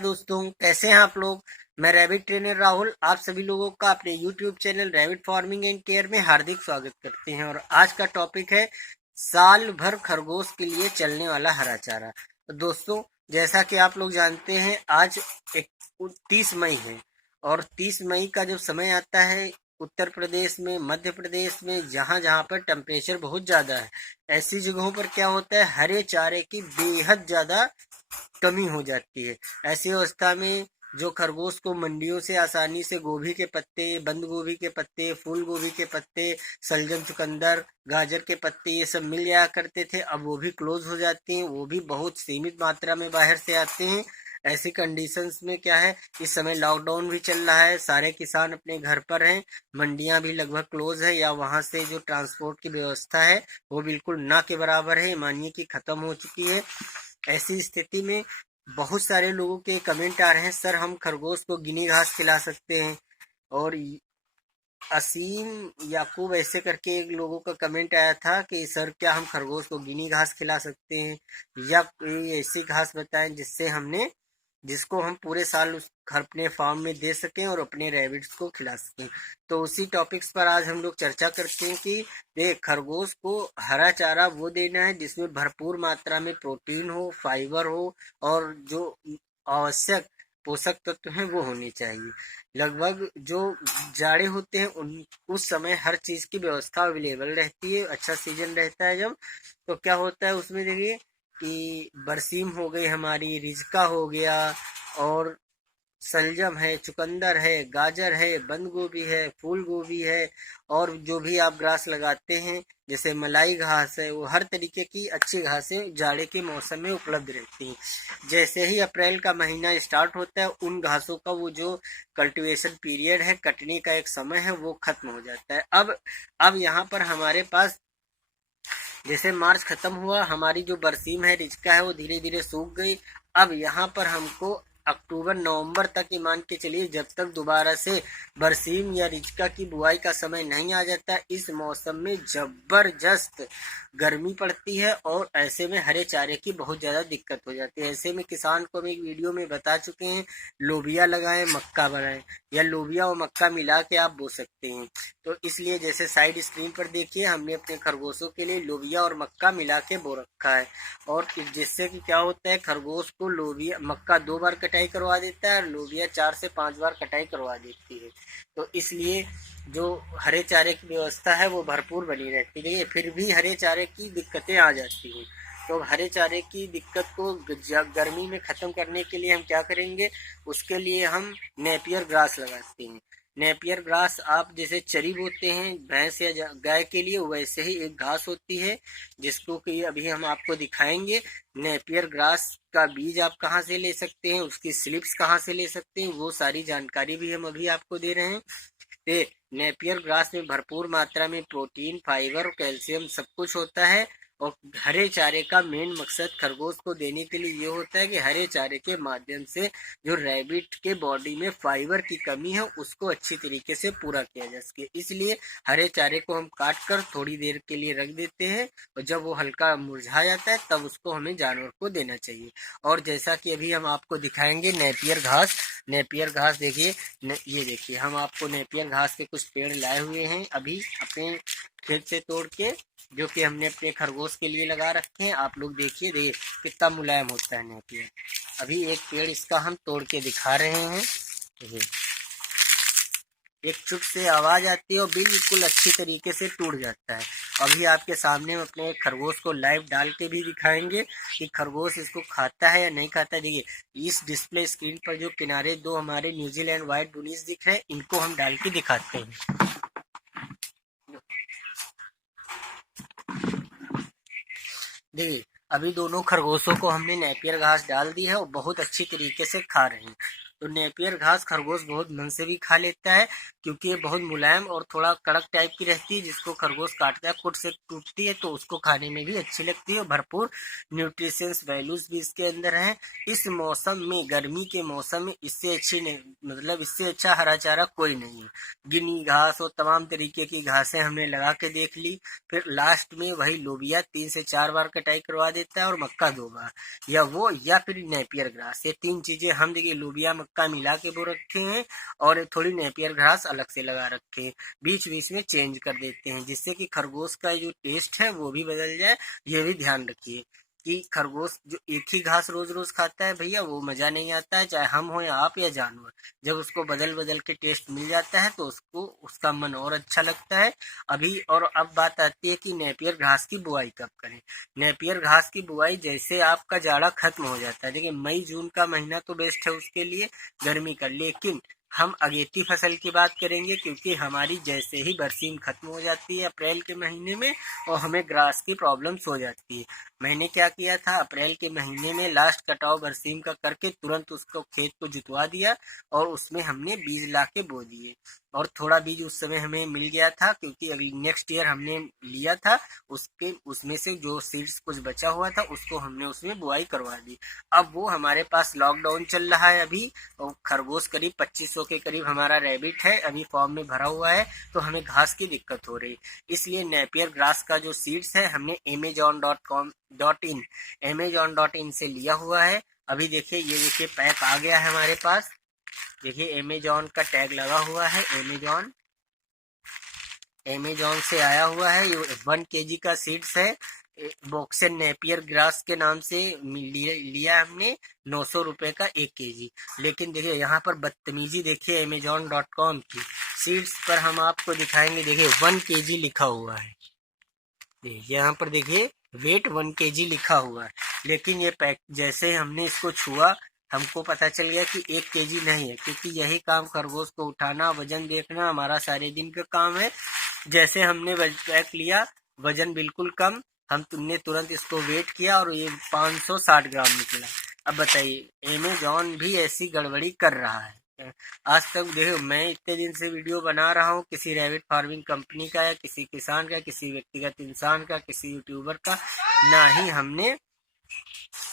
दोस्तों, कैसे हैं आप लोग। मैं रैबिट ट्रेनर राहुल आप सभी लोगों का अपने YouTube channel rabbit farming and care में हार्दिक स्वागत करते हैं। और आज का टॉपिक है साल भर खरगोश के लिए चलने वाला हरा चारा। तो दोस्तों, जैसा कि आप लोग जानते हैं, आज 30 मई है और 30 मई का जब समय आता है, उत्तर प्रदेश में, मध्य प्रदेश में, जहाँ जहाँ पर टेम्परेचर बहुत ज़्यादा है, ऐसी जगहों पर क्या होता है, हरे चारे की बेहद ज़्यादा कमी हो जाती है। ऐसी अवस्था में जो खरगोश को मंडियों से आसानी से गोभी के पत्ते, बंद गोभी के पत्ते, फूल गोभी के पत्ते, सलजम, चुकंदर, गाजर के पत्ते, ये सब मिल जाया करते थे, अब वो भी क्लोज हो जाते हैं। वो भी बहुत सीमित मात्रा में बाहर से आते हैं। ऐसी कंडीशंस में क्या है, इस समय लॉकडाउन भी चल रहा है, सारे किसान अपने घर पर हैं, मंडियां भी लगभग क्लोज है, या वहां से जो ट्रांसपोर्ट की व्यवस्था है वो बिल्कुल ना के बराबर है, मानिए कि खत्म हो चुकी है। ऐसी स्थिति में बहुत सारे लोगों के कमेंट आ रहे हैं, सर हम खरगोश को गिनी घास खिला सकते हैं। और असीम याकूब ऐसे करके एक लोगों का कमेंट आया था कि सर क्या हम खरगोश को गिनी घास खिला सकते हैं, या कोई ऐसी घास बताएं जिसको हम पूरे साल उस घर अपने फार्म में दे सकें और अपने रैबिट्स को खिला सकें। तो उसी टॉपिक्स पर आज हम लोग चर्चा करते हैं कि देख, खरगोश को हरा चारा वो देना है जिसमें भरपूर मात्रा में प्रोटीन हो, फाइबर हो, और जो आवश्यक पोषक तत्व हैं वो होने चाहिए। लगभग जो जाड़े होते हैं उस समय हर चीज़ की व्यवस्था अवेलेबल रहती है। अच्छा सीजन रहता है जब, तो क्या होता है उसमें, देखिए कि बरसीम हो गई हमारी, रिजका हो गया, और सलजम है, चुकंदर है, गाजर है, बंद गोभी है, फूल गोभी है, और जो भी आप ग्रास लगाते हैं जैसे मलाई घास है, वो हर तरीके की अच्छी घासें जाड़े के मौसम में उपलब्ध रहती हैं। जैसे ही अप्रैल का महीना स्टार्ट होता है, उन घासों का वो जो कल्टीवेशन पीरियड है, कटने का एक समय है, वो खत्म हो जाता है। अब यहाँ पर हमारे पास जैसे मार्च खत्म हुआ, हमारी जो बरसीम है, रिचका है, वो धीरे धीरे सूख गई। अब यहाँ पर हमको अक्टूबर नवंबर तक ही मान के चलिए, जब तक दोबारा से बरसीम या रिचका की बुआई का समय नहीं आ जाता, इस मौसम में जबरदस्त गर्मी पड़ती है और ऐसे में हरे चारे की बहुत ज़्यादा दिक्कत हो जाती है। ऐसे में किसान को हम एक वीडियो में बता चुके हैं, लोबिया लगाएं, मक्का बनाएं, या लोबिया और मक्का मिला के आप बो सकते हैं। तो इसलिए जैसे साइड स्क्रीन पर देखिए, हमने अपने खरगोशों के लिए लोबिया और मक्का मिला के बो रखा है। और जिससे कि क्या होता है, खरगोश को लोबिया मक्का 2 बार कटाई करवा देता है और लोबिया 4 से 5 बार कटाई करवा देती है। तो इसलिए जो हरे चारे की व्यवस्था है वो भरपूर बनी रहती है। फिर भी हरे चारे की दिक्कतें आ जाती हैं। तो हरे चारे की दिक्कत को गर्मी में ख़त्म करने के लिए हम क्या करेंगे, उसके लिए हम नेपियर ग्रास लगाते हैं। नेपियर ग्रास आप जैसे चरी बोते हैं भैंस या गाय के लिए, वैसे ही एक घास होती है जिसको कि अभी हम आपको दिखाएंगे। नेपियर ग्रास का बीज आप कहाँ से ले सकते हैं, उसकी स्लिप्स कहाँ से ले सकते हैं, वो सारी जानकारी भी हम अभी आपको दे रहे हैं। नेपियर ग्रास में भरपूर मात्रा में प्रोटीन, फाइबर और कैल्शियम सब कुछ होता है। और हरे चारे का मेन मकसद खरगोश को देने के लिए ये होता है कि हरे चारे के माध्यम से जो रैबिट के बॉडी में फाइबर की कमी है उसको अच्छी तरीके से पूरा किया जा सके। इसलिए हरे चारे को हम काट कर थोड़ी देर के लिए रख देते हैं, और जब वो हल्का मुरझा जाता है तब उसको हमें जानवर को देना चाहिए। और जैसा कि अभी हम आपको दिखाएंगे नेपियर घास। नेपियर घास देखिए, ये देखिए, हम आपको नेपियर घास के कुछ पेड़ लाए हुए हैं अभी अपने खेत से तोड़ के, जो कि हमने अपने खरगोश के लिए लगा रखे हैं। आप लोग देखिए कितना मुलायम होता है नेपियर। अभी एक पेड़ इसका हम तोड़ के दिखा रहे हैं। एक चुट से आवाज आती है और बिल्कुल अच्छी तरीके से टूट जाता है। अभी आपके सामने हम अपने खरगोश को लाइव डाल के भी दिखाएंगे कि खरगोश इसको खाता है या नहीं खाता है। देखिए, इस डिस्प्ले स्क्रीन पर जो किनारे 2 हमारे न्यूजीलैंड व्हाइट बुनीस दिख रहे हैं, इनको हम डाल के दिखाते हैं। देखिए, अभी दोनों खरगोशों को हमने नेपियर घास डाल दी है और बहुत अच्छी तरीके से खा रहे हैं। तो नेपियर घास खरगोश बहुत मन से भी खा लेता है, क्योंकि ये बहुत मुलायम और थोड़ा कड़क टाइप की रहती है, जिसको खरगोश काटता है कुट से टूटती है, तो उसको खाने में भी अच्छी लगती है। भरपूर न्यूट्रिशंस वैल्यूज भी इसके अंदर हैं। इस मौसम में, गर्मी के मौसम में, इससे अच्छी नहीं, मतलब इससे अच्छा हरा चारा कोई नहीं है। गिनी घास और तमाम तरीके की घासें हमने लगा के देख ली, फिर लास्ट में वही लोबिया 3 से 4 बार कटाई करवा देता है, और मक्का 2 बार, या वो या फिर नेपियर घास। ये 3 चीजें हम देखिए लोबिया मक्का मिला के वो रखे हैं, और थोड़ी नेपियर घास अलग से लगा रखे हैं। बीच बीच में चेंज कर देते हैं, जिससे कि खरगोश का जो टेस्ट है वो भी बदल जाए। ये भी ध्यान रखिए कि खरगोश जो एक ही घास रोज रोज खाता है भैया, वो मजा नहीं आता है, चाहे हम हो या आप या जानवर। जब उसको बदल बदल के टेस्ट मिल जाता है तो उसको उसका मन और अच्छा लगता है। अभी और अब बात आती है कि नेपियर घास की बुआई कब करें। नेपियर घास की बुआई जैसे आपका जाड़ा खत्म हो जाता है, देखिए मई जून का महीना तो बेस्ट है उसके लिए, गर्मी का। लेकिन हम अगेती फसल की बात करेंगे, क्योंकि हमारी जैसे ही बरसीम खत्म हो जाती है अप्रैल के महीने में, और हमें ग्रास की प्रॉब्लम्स हो जाती है। मैंने क्या किया था, अप्रैल के महीने में लास्ट कटाव बरसीम का करके तुरंत उसको खेत को जुतवा दिया, और उसमें हमने बीज ला के बो दिए। और थोड़ा बीज उस समय हमें मिल गया था, क्योंकि अगली नेक्स्ट ईयर हमने लिया था, उसमें से जो सीड्स कुछ बचा हुआ था उसको हमने उसमें बुआई करवा दी। अब वो हमारे पास लॉकडाउन चल रहा है अभी, और खरगोश करीब 2500 के करीब हमारा रैबिट है अभी फॉर्म में भरा हुआ है, तो हमें घास की दिक्कत हो रही। इसलिए नेपियर ग्रास का जो सीड्स है हमने amazon.in से लिया हुआ है। अभी देखिए, ये देखिए पैक आ गया है हमारे पास। देखिए अमेजॉन का टैग लगा हुआ है, अमेजॉन से आया हुआ है। ये 1 kg का सीड्स है, बॉक्सन नेपियर ग्रास के नाम से लिया हमने, 900 रुपए का 1 kg। लेकिन देखिए यहाँ पर बदतमीजी देखिए amazon.com की, सीड्स पर हम आपको दिखाएंगे। देखिए 1 kg लिखा हुआ है, यहाँ पर देखिए वेट 1 kg लिखा हुआ है, लेकिन ये पैक जैसे हमने इसको छुआ, हमको पता चल गया कि 1 kg नहीं है, क्योंकि यही काम खरगोश को उठाना, वजन देखना हमारा सारे दिन का काम है। जैसे हमने पैक लिया, वजन बिल्कुल कम, हम तुमने तुरंत इसको वेट किया और ये 560 ग्राम निकला। अब बताइए, अमेजॉन भी ऐसी गड़बड़ी कर रहा है। आज तक देखो, मैं इतने दिन से वीडियो बना रहा हूँ, किसी रैबिट फार्मिंग कंपनी का या किसी किसान का, किसी व्यक्तिगत इंसान का, किसी यूट्यूबर का, ना ही हमने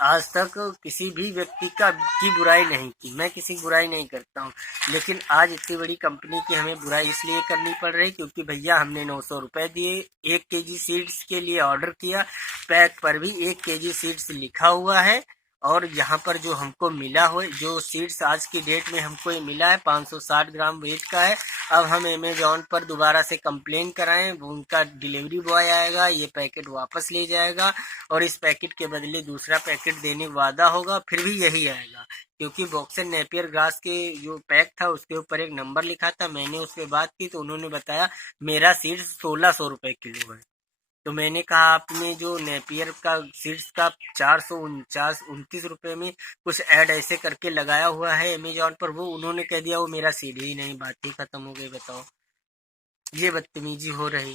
आज तक किसी भी व्यक्ति की बुराई नहीं की। मैं किसी की बुराई नहीं करता हूँ, लेकिन आज इतनी बड़ी कंपनी की हमें बुराई इसलिए करनी पड़ रही क्योंकि भैया हमने 900 रुपए दिए, 1 kg सीड्स के लिए ऑर्डर किया, पैक पर भी 1 kg सीड्स लिखा हुआ है, और यहाँ पर जो हमको मिला हो, जो सीड्स आज की डेट में हमको ये मिला है 560 ग्राम वेट का है। अब हम अमेजॉन पर दोबारा से कंप्लेन कराएं, उनका डिलीवरी बॉय आएगा, ये पैकेट वापस ले जाएगा, और इस पैकेट के बदले दूसरा पैकेट देने वादा होगा, फिर भी यही आएगा। क्योंकि बॉक्सन नेपियर ग्रास के जो पैक था उसके ऊपर एक नंबर लिखा था, मैंने उस पर बात की तो उन्होंने बताया मेरा सीड्स 1600 रुपए किलो है। तो मैंने कहा आपने जो नेपियर का सीड्स का 429 रुपए में कुछ ऐड ऐसे करके लगाया हुआ है अमेजॉन पर, वो उन्होंने कह दिया वो मेरा सीड ही नहीं, बात ही खत्म हो गई। बताओ, ये बदतमीजी हो रही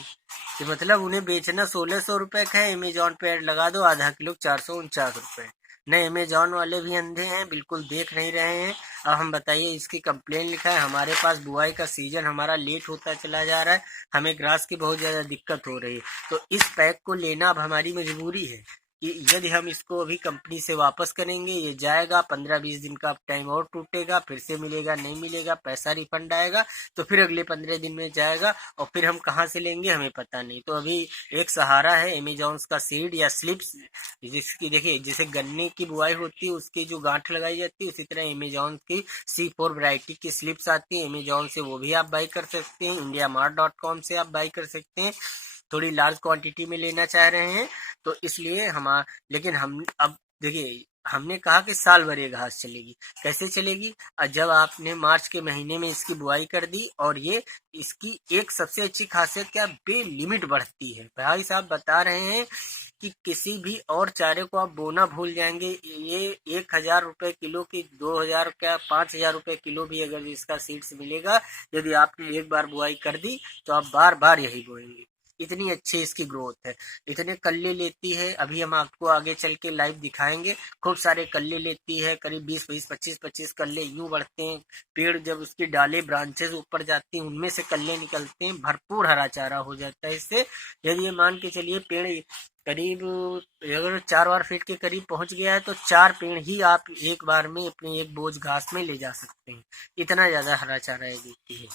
कि मतलब उन्हें बेचना 1600 रुपए का है, अमेजॉन पे ऐड लगा दो आधा किलो 449 रुपए। नहीं, अमेजॉन वाले भी अंधे हैं, बिल्कुल देख नहीं रहे हैं। अब हम बताइए, इसकी कंप्लेन लिखा है, हमारे पास बुआई का सीजन हमारा लेट होता चला जा रहा है, हमें ग्रास की बहुत ज़्यादा दिक्कत हो रही है, तो इस पैक को लेना अब हमारी मजबूरी है कि यदि हम इसको अभी कंपनी से वापस करेंगे, ये जाएगा 15-20 दिन का टाइम और टूटेगा, फिर से मिलेगा नहीं मिलेगा, पैसा रिफंड आएगा, तो फिर अगले 15 दिन में जाएगा, और फिर हम कहाँ से लेंगे हमें पता नहीं। तो अभी एक सहारा है अमेजॉन का सीड या स्लिप्स, जिसकी देखिए जैसे गन्ने की बुआई होती है उसकी जो गांठ लगाई जाती है, उसी तरह अमेजॉन की C4 वैरायटी की स्लिप्स आती है अमेजॉन से, वो भी आप बाई कर सकते हैं। indiamart.com से आप बाई कर सकते हैं, थोड़ी लार्ज क्वांटिटी में लेना चाह रहे हैं तो इसलिए लेकिन हम अब देखिए, हमने कहा कि साल भर ये घास चलेगी, कैसे चलेगी? जब आपने मार्च के महीने में इसकी बुआई कर दी, और ये इसकी एक सबसे अच्छी खासियत क्या, बेलिमिट बढ़ती है। भाई साहब बता रहे हैं कि किसी भी और चारे को आप बोना भूल जाएंगे, ये 1000 रुपए किलो की 2000 क्या 5000 रुपए किलो भी अगर इसका सीड्स मिलेगा, यदि आपने एक बार बुआई कर दी तो आप बार बार यही बोएंगे। इतनी अच्छी इसकी ग्रोथ है, इतने कल्ले लेती है। अभी हम आपको आगे चल के लाइव दिखाएंगे, खूब सारे कल्ले लेती है, करीब 20-20, 25-25 कल्ले यूं बढ़ते हैं। पेड़ जब उसकी डाले ब्रांचेस ऊपर जाती हैं, उनमें से कल्ले निकलते हैं, भरपूर हरा चारा हो जाता है इससे। यदि ये मान के चलिए पेड़ करीब अगर 4 फीट के करीब पहुंच गया है तो 4 पेड़ ही आप एक बार में अपने एक बोझ घास में ले जा सकते हैं, इतना ज्यादा हरा चारा ये देती है।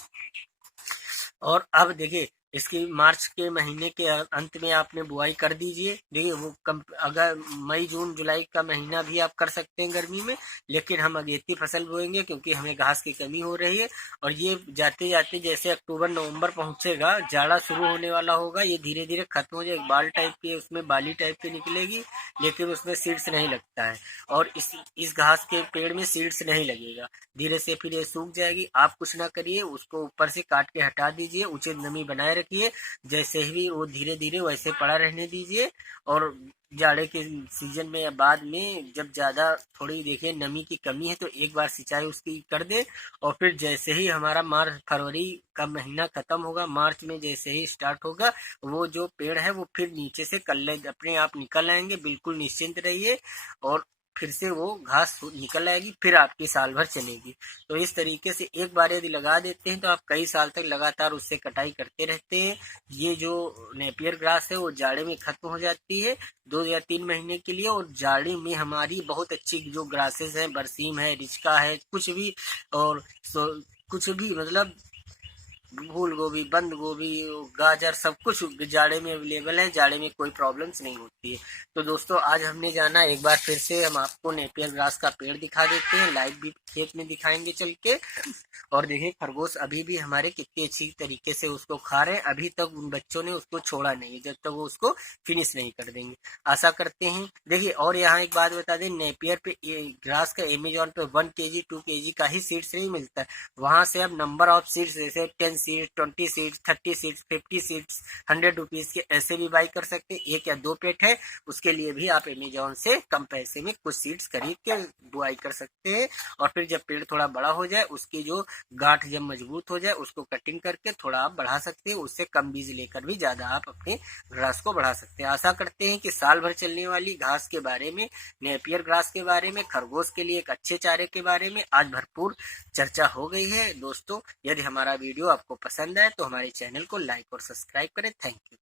और अब देखिए, इसकी मार्च के महीने के अंत में आपने बुआई कर दीजिए। देखिए वो अगर मई जून जुलाई का महीना भी आप कर सकते हैं गर्मी में, लेकिन हम अगेती फसल बोएंगे क्योंकि हमें घास की कमी हो रही है। और ये जाते जाते जैसे अक्टूबर नवंबर पहुंचेगा, जाड़ा शुरू होने वाला होगा, ये धीरे धीरे खत्म हो जाएगी। बाल टाइप की उसमें बाली टाइप की निकलेगी, लेकिन उसमें सीड्स नहीं लगता है। और इस घास के पेड़ में सीड्स नहीं लगेगा, धीरे से फिर ये सूख जाएगी। आप कुछ ना करिए, उसको ऊपर से काट के हटा दीजिए, उचित नमी बनाए रखिए, जैसे ही वो धीरे धीरे वैसे पड़ा रहने दीजिए। और जाड़े के सीजन में या बाद में जब ज़्यादा थोड़ी देखिए नमी की कमी है तो एक बार सिंचाई उसकी कर दे। और फिर जैसे ही हमारा मार्च फरवरी का महीना खत्म होगा, मार्च में जैसे ही स्टार्ट होगा, वो जो पेड़ है वो फिर नीचे से कल्ले अपने आप निकल आएंगे, बिल्कुल निश्चिंत रहिए। और फिर से वो घास निकल आएगी, फिर आपकी साल भर चलेगी। तो इस तरीके से एक बार यदि लगा देते हैं तो आप कई साल तक लगातार उससे कटाई करते रहते हैं। ये जो नेपियर ग्रास है वो जाड़े में खत्म हो जाती है 2 या 3 महीने के लिए। और जाड़े में हमारी बहुत अच्छी जो ग्रासेस हैं, बरसीम है, रिचका है, कुछ भी, और कुछ भी मतलब फूल गोभी, बंद गोभी, गाजर, सब कुछ जाड़े में अवेलेबल है। जाड़े में कोई प्रॉब्लम्स नहीं होती है। तो दोस्तों आज हमने जाना, एक बार फिर से हम आपको नेपियर ग्रास का पेड़ दिखा देते हैं, लाइव भी खेत में दिखाएंगे चल के। और देखिए खरगोश अभी भी हमारे कितनी अच्छी तरीके से उसको खा रहे हैं। अभी तक उन बच्चों ने उसको छोड़ा नहीं है, जब तक वो उसको फिनिश नहीं कर देंगे। आशा करते हैं। देखिए और यहाँ एक बात बता दें, नेपियर पे ग्रास का अमेजोन पे 1 kg 2 kg का ही सीड्स नहीं मिलता है। वहां से आप नंबर ऑफ सीड्स जैसे 10 seeds, 20 seeds, 30 seeds, 50 seeds, 100 rupees के ऐसे भी बाई कर सकते हैं। 1 या 2 पेट है उसके लिए भी आप अमेजोन से कम पैसे में कुछ सीड्स खरीद के बुआई कर सकते हैं। और फिर जब पेड़ थोड़ा बड़ा हो जाए, उसकी जो गांठ जब मजबूत हो जाए, उसको कटिंग करके थोड़ा आप बढ़ा सकते हैं। उससे कम बीज लेकर भी ज्यादा आप अपने ग्रास को बढ़ा सकते हैं। आशा करते हैं कि साल भर चलने वाली घास के बारे में, नेपियर ग्रास के बारे में, खरगोश के लिए एक अच्छे चारे के बारे में आज भरपूर चर्चा हो गई है। दोस्तों यदि हमारा वीडियो आपको पसंद आए तो हमारे चैनल को लाइक और सब्सक्राइब करें। Thank you.